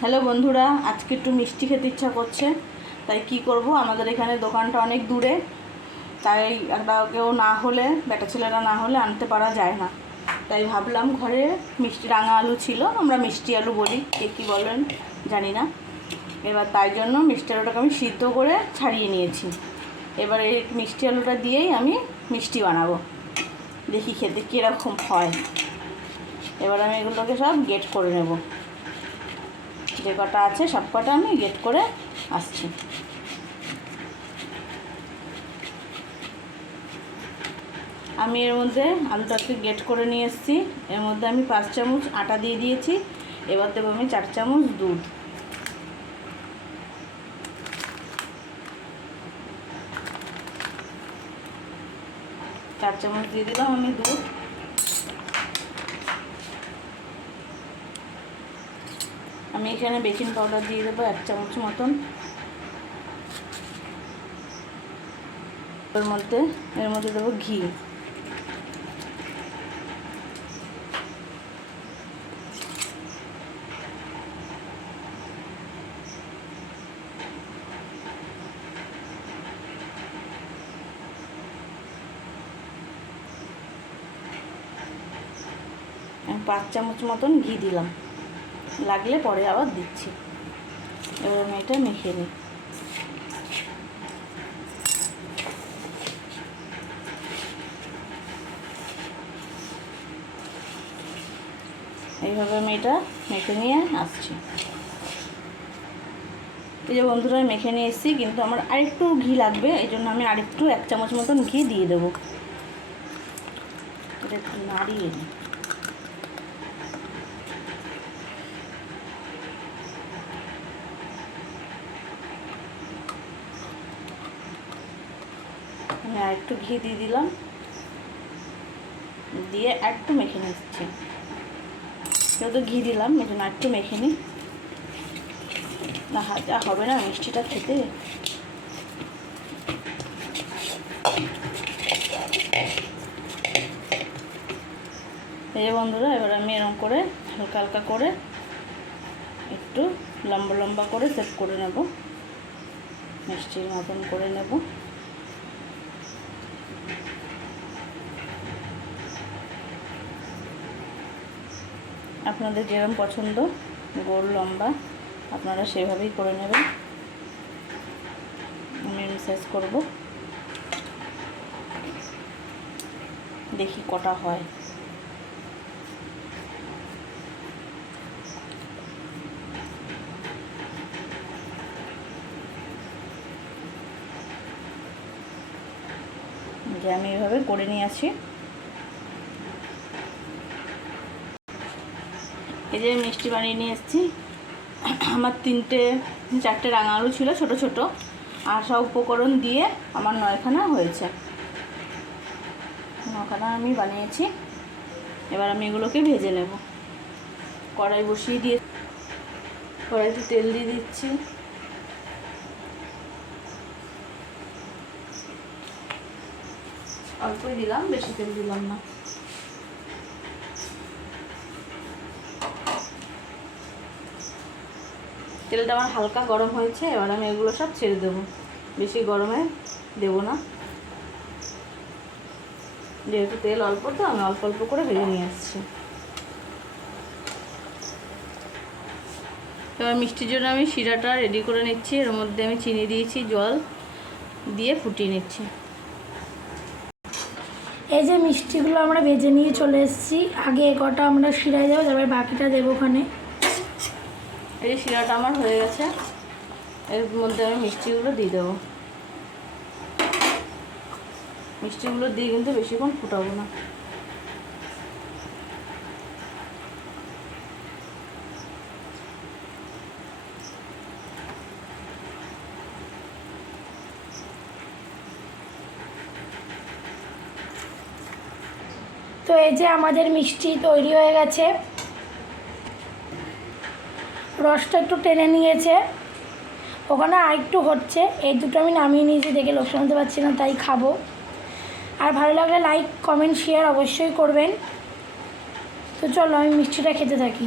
Hello বন্ধুরা, আজকে একটু মিষ্টি খেতে ইচ্ছা করছে, তাই কি করব? আমাদের এখানে দোকানটা অনেক দূরে, তাই একটা কেউ না হলে, বেটা ছেলেরা না হলে আনতে পারা যায় না। তাই ভাবলাম ঘরে মিষ্টি রাঙা আলু ছিল, আমরা মিষ্টি আলু বলি, কে কী বলেন জানি না। এবার তাই জন্য মিষ্টি আলুটাকে আমি সিদ্ধ করে ছাড়িয়ে নিয়েছি। এবার এই মিষ্টি আলুটা দিয়েই আমি মিষ্টি বানাবো। দেখি খেতে কীরকম হয়। এবার আমি এগুলোকে সব গেট করে নেব। যে কটা আছে সব কটা আমি গেট করে আসছি। আমি এর মধ্যে আলুটাকে গেট করে নিয়ে এসেছি। এর মধ্যে আমি পাঁচ চামচ আটা দিয়ে দিয়েছি। এবার দেবো আমি চার চামচ দুধ। চার চামচ দিয়ে দিলাম আমি দুধ। আমি এখানে বেকিং পাউডার দিয়ে দেবো এক চামচ মতন। এর মধ্যে এর মধ্যে দেবো ঘি। পাঁচ চামচ মতন ঘি দিলাম। লাগলে পরে আবার দিচ্ছি। এবার আমি এটা মেখে নিই। এইভাবে আমি এটা মেখে নিয়ে আসছি। এই যে বন্ধুরা মেখে নিয়ে এসেছি, কিন্তু আমার আরেকটু ঘি লাগবে, এই জন্য আমি আরেকটু এক চামচ মতন ঘি দিয়ে দেবো। এটা একটু নাড়িয়ে নিই। আর একটু ঘি দিয়ে দিলাম। দিয়ে একটু মেখে নিচ্ছি। যেহেতু ঘি দিলাম, এই জন্য একটু মেখে নিই। না, যা হবে না, মিষ্টিটা খেতে। এই বন্ধুরা, এবার আমি এরকম করে হালকা হালকা করে একটু লম্বা লম্বা করে সেট করে নেব। মিষ্টির মতন করে নেব। আপনাদের যেরকম পছন্দ, গোল, লম্বা, আপনারা সেভাবেই করে নেবেন। আমি মেসেজ করব। দেখি কটা হয়। যে আমি এভাবে করে নিয়ে আসি। এই যে মিষ্টি বানিয়ে নিয়ে এসেছি। আমার তিনটে, চারটে রাঙা আলু ছিল, ছোট ছোট। আর সব উপকরণ দিয়ে আমার নয়খানা হয়েছে। নখানা আমি বানিয়েছি। এবার আমি এগুলোকে ভেজে নেব। কড়াই বসিয়ে দিয়ে কড়াইতে তেল দিয়ে দিচ্ছি। অল্পই দিলাম, বেশি তেল দিলাম না। তেলটা আমার হালকা গরম হয়েছে, এবার আমি এগুলো সব ছেড়ে দেবো। বেশি গরমে দেবো না। যেহেতু তেল অল্প, তো আমি অল্প অল্প করে ভেজে নিয়ে আসছি। এবার মিষ্টির জন্য আমি শিরাটা রেডি করে নিচ্ছি। এর মধ্যে আমি চিনি দিয়েছি, জল দিয়ে ফুটিয়ে নিচ্ছি। এই যে মিষ্টিগুলো আমরা ভেজে নিয়ে চলে এসেছি, আগে এ কটা আমরা শিরায় যাব তারপরে বাকিটা দেবো ওখানে। এই যে শিরাটা আমার হয়ে গেছে, এর মধ্যে আমি মিষ্টিগুলো দিয়ে দেবো। মিষ্টিগুলো দিয়ে কিন্তু বেশিক্ষণ ফুটাবো না। তো এই যে আমাদের মিষ্টি তৈরি হয়ে গেছে। রসটা একটু টেনে নিয়েছে। ওখানে আর একটু হচ্ছে, এই দুটো আমি নামিয়ে নিয়েছি দেখে লোক শুনতে পাচ্ছি না, তাই খাব। আর ভালো লাগলে লাইক কমেন্ট শেয়ার অবশ্যই করবেন। তো চলো, আমি মিষ্টিটা খেতে থাকি।